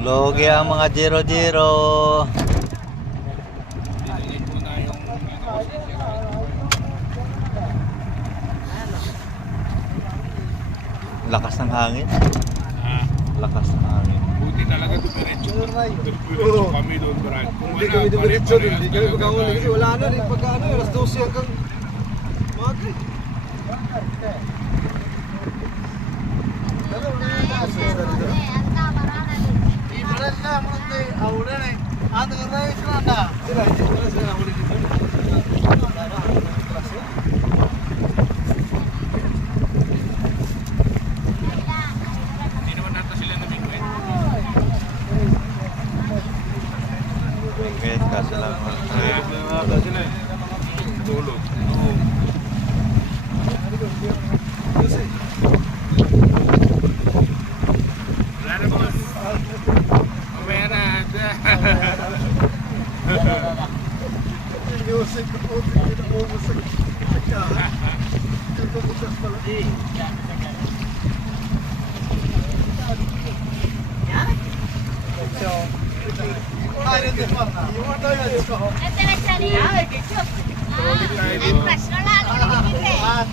Logi ang mga zero-zero. Lakas ng hangin. Lakas ng hangin. Buti talaga dumiretso. Dumiretso kami doon, Brad. Kung Hindi wala, kami dumiretso doon. Hindi kami pare-parehas magkakuli kasi tayo. wala na rin pagka ano, alas 12 hanggang Magri. Sila, hindi ko na sila huli dito. Hindi naman nata sila namingwit. Wait, kaso lang. Kaya nata sila eh. Tulog. Wala na boss. Mamaya na. Music ko po, hindi na umos sa kahan. Ito bukas pala. Ay, hindi pa. Yung tayo na. Ito na siya niya. Ay, fresh na lang.